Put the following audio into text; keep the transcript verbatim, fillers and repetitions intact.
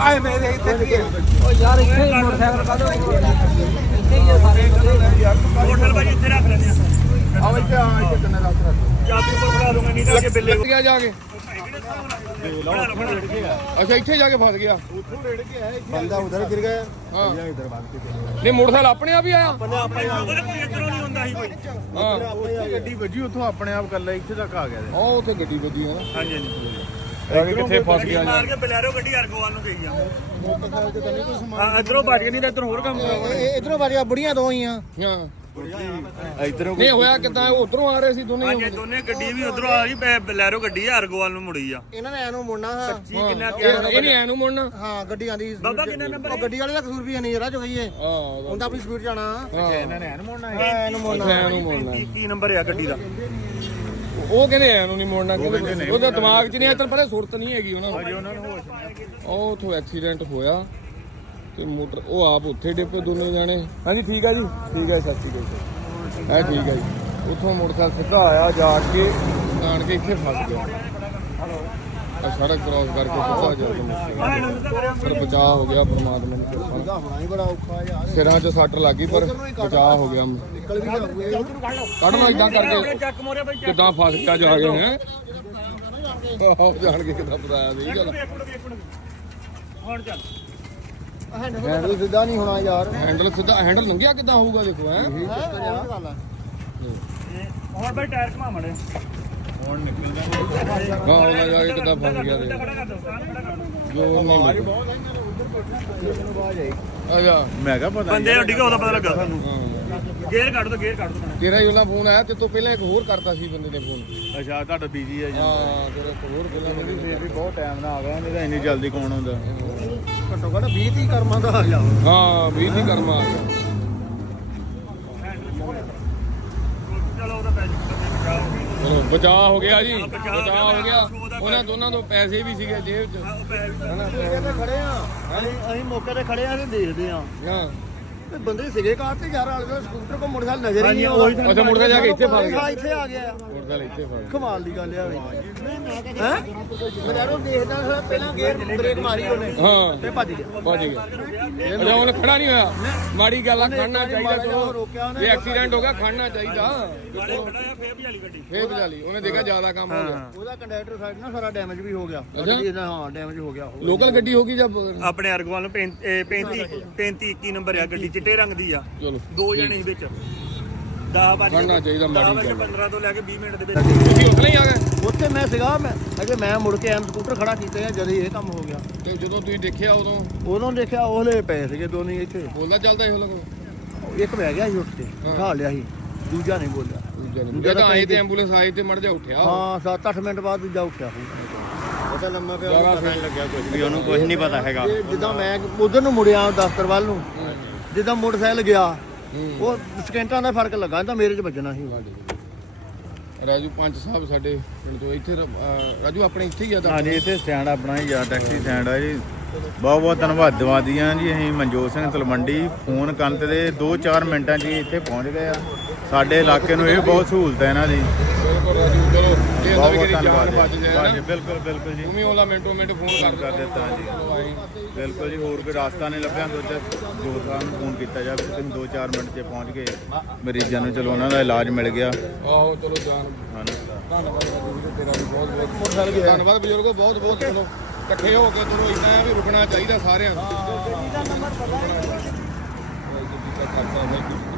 ਆਏ ਮੇਰੇ ਇੱਥੇ ਕੀ ਉਹ ਯਾਰ ਇੱਥੇ ਮੋਟਰਸਾਈਕਲ ਕਾਹਦਾ ਇੱਥੇ ਹੀ ਆ ਸਾਰੇ ਮੋਟਰ ਭਾਈ ਇੱਥੇ ਰੱਖ ਲੈਂਦੇ ਆ ਆ ਇੱਥੇ ਆ ਇੱਥੇ ਕੰਨੇ ਰੱਖ ਰੱਖ ਚਾਬੀ ਉੱਪਰ ਫੜਾ ਦੂੰਗਾ ਨਹੀਂ ਤਾਂ ਅੱਗੇ ਬਿੱਲੇ ਗਿਆ ਜਾ ਕੇ ਅੱਛਾ ਇੱਥੇ ਜਾ ਕੇ ਫਸ ਗਿਆ ਉੱਥੋਂ ਰੇੜ ਕੇ ਆਇਆ ਬੰਦਾ ਉਧਰ ਗਿਰ ਗਿਆ ਹਾਂ ਜਾਂ ਇਧਰ ਭਾਗ ਕੇ ਨਹੀਂ ਮੋਟਰਸਾਈਕਲ ਆਪਣੇ ਆਪ ਹੀ ਆਇਆ ਆਪਣੇ ਆਪਣੇ ਕੋਈ ਇੱਧਰੋਂ ਨਹੀਂ ਹੁੰਦਾ ਸੀ ਕੋਈ ਹਾਂ ਉੱਥੇ ਗੱਡੀ ਵੱਜੀ ਉੱਥੋਂ ਆਪਣੇ ਆਪ ਕੱਲਾ ਇੱਥੇ ਤੱਕ ਆ ਗਿਆ ਉਹ ਉੱਥੇ ਗੱਡੀ ਵੱਜੀ ਹੈ ਨਾ ਹਾਂਜੀ ਹਾਂਜੀ ਆ ਕੇ ਕਿੱਥੇ ਫਸ ਗਿਆ ਮਾਰ ਕੇ ਬਲੈਰੋ ਗੱਡੀ ਅਰਗੋਵਾਲ ਨੂੰ ਗਈ ਆ ਮੋਟਰਸਾਈਕਲ ਤੇ ਨਹੀਂ ਕੋਈ ਸਮਾਨ ਹਾਂ ਇਧਰੋਂ ਭੱਜ ਕੇ ਨਹੀਂ ਤਾਂ ਇਧਰ ਹੋਰ ਕੰਮ ਹੋਇਆ ਇਧਰੋਂ ਵਾਰੀਆਂ ਬੁੜੀਆਂ ਦੋ ਹੀ ਆ ਹਾਂ ਇਧਰੋਂ ਨਹੀਂ ਹੋਇਆ ਕਿਦਾਂ ਉਧਰੋਂ ਆ ਰਹੇ ਸੀ ਦੋਨੇ ਹਾਂਜੀ ਦੋਨੇ ਗੱਡੀ ਵੀ ਉਧਰੋਂ ਆ ਰਹੀ ਬੈ- ਬਲੈਰੋ ਗੱਡੀ ਆ ਅਰਗੋਵਾਲ ਨੂੰ ਮੁੜੀ ਆ ਇਹਨਾਂ ਨੇ ਐਨੂੰ ਮੁੜਨਾ ਹਾਂ ਜੀ ਕਿੰਨਾ ਇਹ ਇਹ ਨਹੀਂ ਐ ਨੂੰ ਮੁੜਨਾ ਹਾਂ ਗੱਡੀ ਆਂਦੀ ਬਾਬਾ ਕਿੰਨਾ ਨੰਬਰ ਉਹ ਗੱਡੀ ਵਾਲੇ ਦਾ ਕਸੂਰ ਵੀ ਨਹੀਂ ਯਾਰ ਜੋ ਕਹੀਏ ਹਾਂ ਹੁੰਦਾ ਆਪਣੀ ਸਪੀਡ ਜਾਣਾ ਹਾਂ ਇਹਨਾਂ ਨੇ ਐਨੂੰ ਮੁੜਨਾ ਹੈ ਐਨੂੰ ਮੁੜਨਾ ਐ ਨੂੰ ਮੁੜਨਾ ਕੀ ਕੀ ਨੰਬਰ ਆ ਗੱਡੀ ਦਾ ਉਹ ਕਹਿੰਦੇ ਐ ਨੂੰ ਨਹੀਂ ਮੁੜਨਾ ਕਹਿੰਦੇ ਉਹਦਾ ਦਿਮਾਗ 'ਚ ਨਹੀਂ ਐ ਤੈਨੂੰ ਪਤਾ ਸੁਰਤ ਨਹੀਂ ਹੈਗੀ ਉਹਨਾਂ ਨੂੰ ਉਹਨਾਂ ਨੂੰ ਹੋਸ਼ ਉਹ ਉਥੋਂ ਐਕਸੀਡੈਂਟ ਹੋਇਆ ਤੇ ਮੋਟਰ ਉਹ ਆਪ ਉੱਥੇ ਡਿੱਪੇ ਦੋਨੇ ਜਾਣੇ ਹਾਂਜੀ ਠੀਕ ਆ ਜੀ ਠੀਕ ਆ ਸਤਿ ਸ਼੍ਰੀ ਅਕਾਲ ਹੈ ਠੀਕ ਆ ਜੀ ਉਥੋਂ ਮੋਟਰਸਾਈਕਲ ਸਿੱਧਾ ਆਇਆ ਜਾ ਕੇ ਆਣ ਕੇ ਇੱਥੇ ਫਸ ਗਿਆ ਆ ਸੜਕ ਕ੍ਰਾਸ ਕਰਕੇ ਸਿੱਧਾ ਜਾ ਕੇ ਮੁਸ਼ਕਿਲ ਪਰ ਬਚਾਅ ਹੋ ਗਿਆ ਪਰਮਾਤਮਾ ਦੀ ਕਿਰਪਾ ਦਾ ਹੋਣਾ ਹੀ ਬੜਾ ਔਖਾ ਯਾਰ ਸਿਰਾਂ 'ਚ ਸੱਟ ਲੱਗੀ ਪਰ ਬਚਾਅ ਹੋ ਗਿਆ ਨਿਕਲ ਵੀ ਜਾਊਗੇ ਕੱਢ ਲਓ ਇਦਾਂ ਕਰਕੇ ਚੱਕ ਮੋਰੇ ਭਾਈ ਕਿੱਦਾਂ ਫਸ ਗਿਆ ਜਾ ਕੇ ਹੈ ਜਾਣ ਕੇ ਕਿੱਦਾਂ ਬਤਾਇਆ ਸਹੀ ਗੱਲ ਹੁਣ ਚੱਲ ਹੈਂਡਲ ਸਿੱਧਾ ਨਹੀਂ ਹੋਣਾ ਯਾਰ ਹੈਂਡਲ ਸਿੱਧਾ ਹੈਂਡਲ ਲੰਘਿਆ ਕਿੱਦਾਂ ਹੋਊਗਾ ਦੇਖੋ ਹੈ ਹੁਣ ਭਾਈ ਟਾਇਰ ਘੁਮਾ ਮੜੇ ਹੁਣ ਨਿਕਲ ਗਿਆ ਹਾਂ ਉਹਨਾਂ ਜਾ ਕੇ ਕਿੱਦਾਂ ਫਸ ਗਿਆ ਦੇ ਖੜਾ ਕਰ ਦੋ ਖੜਾ ਕਰ ਦੋ ਜੋ ਨਹੀਂ ਲੱਗਾ ਅੱਛਾ ਮੈਂ ਕਿਹਾ ਪਤਾ ਬੰਦੇ ਅੱਡੀ ਉਹਦਾ ਪਤਾ ਲੱਗਾ ਸਾਨੂੰ ਹਾਂ ਗੇਅਰ ਕੱਢ ਦੋ ਗੇਅਰ ਕੱਢ ਦੋ ਤੇਰਾ ਹੀ ਉਹਨਾਂ ਫੋਨ ਆਇਆ ਤੇ ਤੋਂ ਪਹਿਲਾਂ ਇੱਕ ਹੋਰ ਕਰਤਾ ਸੀ ਬੰਦੇ ਨੇ ਫੋਨ ਅੱਛਾ ਤੁਹਾਡਾ ਬੀਜੀ ਆ ਜੀ ਹਾਂ ਤੇਰਾ ਇੱਕ ਹੋਰ ਪਹਿਲਾਂ ਕਹਿੰਦੀ ਫੇਰ ਵੀ ਬਹੁਤ ਟਾਈਮ ਨਾਲ ਆ ਗਿਆ ਨਹੀਂ ਤਾਂ ਇੰਨੀ ਜਲਦੀ ਕੌਣ ਆਉਂਦਾ ਘੱਟੋ ਘੱਟ ਵੀਹ ਤੀਹ ਕਰਮਾਂ ਦਾ ਆ ਗਿਆ ਹਾਂ ਵੀਹ ਦੀ ਕਰਮਾ ਆ ਗਿਆ ਚਲੋ ਉਹਦਾ ਪੈਸੇ ਬਚਾਓ ਚਲੋ ਬਚਾਅ ਹੋ ਗਿਆ ਜੀ ਬਚਾਅ ਹੋ ਗਿਆ ਉਹਨਾਂ ਦੋਨਾਂ ਤੋਂ ਪੈਸੇ ਵੀ ਸੀਗੇ ਜੇਬ 'ਚ ਉਹ ਪੈਸੇ ਹਨਾ ਤੇ ਖੜੇ ਆ ਅਸੀਂ ਅਸੀਂ ਮੌਕੇ ਤੇ ਖੜੇ ਆ ਤੇ ਦੇਖਦੇ ਆ ਹਾਂ ਤੇ ਬੰਦੇ ਸੀਗੇ ਕਾਰ ਤੇ ਯਾਰ ਵਾਲੇ ਸਕੂਟਰ ਕੋ ਮੋਟਰਸਾਈਕਲ ਨਜ਼ਰ ਹੀ ਨਹੀਂ ਆਉਂਦਾ ਅੱਛਾ ਮੁੜ ਕੇ ਜਾ ਕੇ ਇੱਥੇ ਫਸ ਗਿਆ ਹਾਂ ਇੱਥੇ ਆ ਗਿਆ ਮੋਟਰਸਾਈਕਲ ਇੱਥੇ ਫਸ ਗਿਆ ਕਮਾਲ ਦੀ ਗੱਲ ਆ ਬਈ ਹੈ ਮੈਂ ਯਾਰੋ ਦੇਖਦਾ ਸਾਂ, ਪਹਿਲਾਂ ਗੇਅਰ ਬ੍ਰੇਕ ਮਾਰੀ ਉਹਨੇ ਹਾਂ ਤੇ ਭੱਜ ਗਿਆ ਭੱਜ ਗਿਆ ਅੱਛਾ ਉਹਨੇ ਖੜਾ ਨਹੀਂ ਹੋਇਆ ਮਾੜੀ ਗੱਲ ਆ ਖੜਨਾ ਚਾਹੀਦਾ ਚਲੋ ਜੇ ਐਕਸੀਡੈਂਟ ਹੋ ਗਿਆ ਖੜਨਾ ਚਾਹੀਦਾ ਖੜਾ ਆ ਫੇਰ ਵੀ ਵਾਲੀ ਗੱਡੀ ਫੇਰ ਭਜਾ ਲਈ ਉਹਨੇ ਦੇਖਿਆ ਜ਼ਿਆਦਾ ਕੰਮ ਹੋ ਗਿਆ ਉਹਦਾ ਕੰਡਕਟਰ ਸਾਈਡ ਨਾ ਸਾਰਾ ਡੈਮੇਜ ਵੀ ਹੋ ਗਿਆ ਅੱਛਾ। ਗੱਡੀ ਦਾ ਹਾਂ ਡੈਮੇਜ ਹੋ ਗਿਆ ਲੋਕਲ ਗੱਡੀ ਹੋ ਗਈ ਜਾਂ ਆਪਣੇ ਅਰਗਵਾਲ ਨੂੰ ਪੈਂਤੀ ਪੈਂਤੀ ਇੱਕੀ ਨੰਬਰ ਆ ਗੱਡੀ ਚਿੱਟੇ ਰੰਗ ਦੀ ਆ ਚਲੋ ਦੋ ਜਣੇ ਸੀ ਵਿੱਚ ਦਸ ਵਜੇ ਖੜਨਾ ਚਾਹੀਦਾ ਮਾੜੀ ਵਜੇ ਗੱਲ ਪੰਦਰਾਂ ਤੋਂ ਲੈ ਕੇ ਵੀਹ ਮਿੰਟ ਦੇ ਵਿੱਚ ਤੁਸੀਂ ਉਤਲੇ ਹੀ ਆ ਗਏ ਉੱਥੇ ਮੈਂ ਸੀਗਾ ਮੈਂ ਅਜੇ ਮੈਂ ਮੁੜ ਕੇ ਐਨ ਸਕੂਟਰ ਖੜਾ ਕੀਤੇ ਆ ਜਦ ਹੀ ਇਹ ਕੰਮ ਹੋ ਗਿਆ ਤੇ ਜਦੋਂ ਤੁਸੀਂ ਦੇਖਿਆ ਉਦੋਂ ਉਦੋਂ ਦੇਖਿਆ ਉਹਲੇ ਪਏ ਸੀਗੇ ਦੋਨੇ ਇੱਥੇ ਬੋਲਦਾ ਚੱਲਦਾ ਇਹ ਲੋਕ ਇੱਕ ਬਹਿ ਗਿਆ ਸੀ ਉੱਠ ਕੇ ਉਠਾ ਲਿਆ ਸੀ ਦੂਜਾ ਨਹੀਂ ਬੋਲਿਆ ਦੂਜਾ ਤਾਂ ਆਏ ਤੇ ਐਂਬੂਲੈਂਸ ਆਈ ਤੇ ਮੜ ਜਾ ਉੱਠਿਆ ਹਾਂ ਸੱਤ ਅੱਠ ਮਿੰਟ ਬਾਅਦ ਦੂਜਾ ਉੱਠਿਆ ਪਤਾ ਲੰਮਾ ਪਿਆ ਜ਼ਿਆਦਾ ਪਤਾ ਫਿਰ- ਨਹੀਂ ਲੱਗਿਆ ਕੁਝ ਵੀ ਉਹਨੂੰ ਕੁਝ ਨਹੀਂ ਪਤਾ ਹੈਗਾ ਜਿੱਦਾਂ ਮੈਂ ਉਧਰ ਨੂੰ ਮੁੜਿਆ ਦਫ਼ਤਰ ਵੱਲ ਨੂੰ ਜਿੱਦਾਂ ਮੋਟਰਸਾਈਕਲ ਗਿਆ ਉਹ ਸਕਿੰਟਾਂ ਦਾ ਫਰਕ ਲੱਗਾ ਤਾਂ ਮੇਰੇ 'ਚ ਵੱਜਣਾ ਸੀ ਰਾਜੂ ਪੰਜ ਸਾਹਿਬ ਸਾਡੇ ਪਿੰਡ ਤੋਂ ਇੱਥੇ ਅਹ, ਰਾਜੂ ਆਪਣੇ ਇੱਥੇ ਹੀ ਆ ਤਾਂ ਹਾਂਜੀ ਇੱਥੇ ਸਟੈਂਡ ਆਪਣਾ ਹੀ ਆ ਟੈਕਸੀ ਸਟੈਂਡ ਆ ਜੀ ਬਹੁਤ ਬਹੁਤ ਧੰਨਵਾਦੀਆਂ ਜੀ ਅਸੀਂ ਮਨਜੋਤ ਸਿੰਘ ਤਲਵੰਡੀ ਫੋਨ ਕਰਨ ਤੇ ਦੋ ਚਾਰ ਮਿੰਟਾਂ 'ਚ ਹੀ ਇੱਥੇ ਪਹੁੰਚ ਗਏ ਆ ਸਾਡੇ ਇਲਾਕੇ ਨੂੰ ਇਹ ਬਹੁਤ ਸਹੂਲਤ ਹੈ ਇਹਨਾਂ ਦੀ ਬਿਲਕੁਲ ਰਾਜੂ ਚਲੋ ਇਹ ਬਹੁਤ ਤਾਂ ਬਹੁਤ ਕਿ ਜਾਨ ਧੰਨਵਾਦ ਬਚ ਜਾਏ ਹਾਂਜੀ ਨਾ ਬਿਲਕੁਲ ਬਿਲਕੁਲ ਜੀ ਤੂੰ ਵੀ ਉਹਲਾ ਮਿੰਟੋ ਮਿੰਟ ਫੋਨ ਕਰ ਕਰ ਦਿੱਤਾ ਜੀ ਬਿਲਕੁਲ ਜੀ ਹੋਰ ਕੋਈ ਰਾਸਤਾ ਨਹੀਂ ਲੱਭਿਆ ਤਾਂ ਉੱਥੇ ਦੋ ਸਾਹਿਬ ਨੂੰ ਫੋਨ ਕੀਤਾ ਜਾਵੇ ਤੁਸੀਂ ਦੋ ਚਾਰ ਮਿੰਟ 'ਚ ਪਹੁੰਚ ਗਏ ਮਰੀਜ਼ਾਂ ਨੂੰ ਚਲੋ ਉਹਨਾਂ ਦਾ ਇਲਾਜ ਮਿਲ ਗਿਆ ਆਹੋ ਚਲੋ ਜਾਨ ਹਾਂਜੀ ਧੰਨਵਾਦ ਰਾਜੂ ਜੀ, ਤੇਰਾ ਵੀ ਬਹੁਤ ਬਹੁਤ ਧੰਨਵਾਦ ਬਜ਼ੁਰਗੋ ਬਹੁਤ ਬਹੁਤ ਚਲੋ ਇਕੱਠੇ ਹੋ ਕੇ ਚਲੋ ਇੰਨਾ ਆ ਵੀ ਰੁਕਣਾ ਚਾਹੀਦਾ ਸਾਰਿਆਂ ਨੂੰ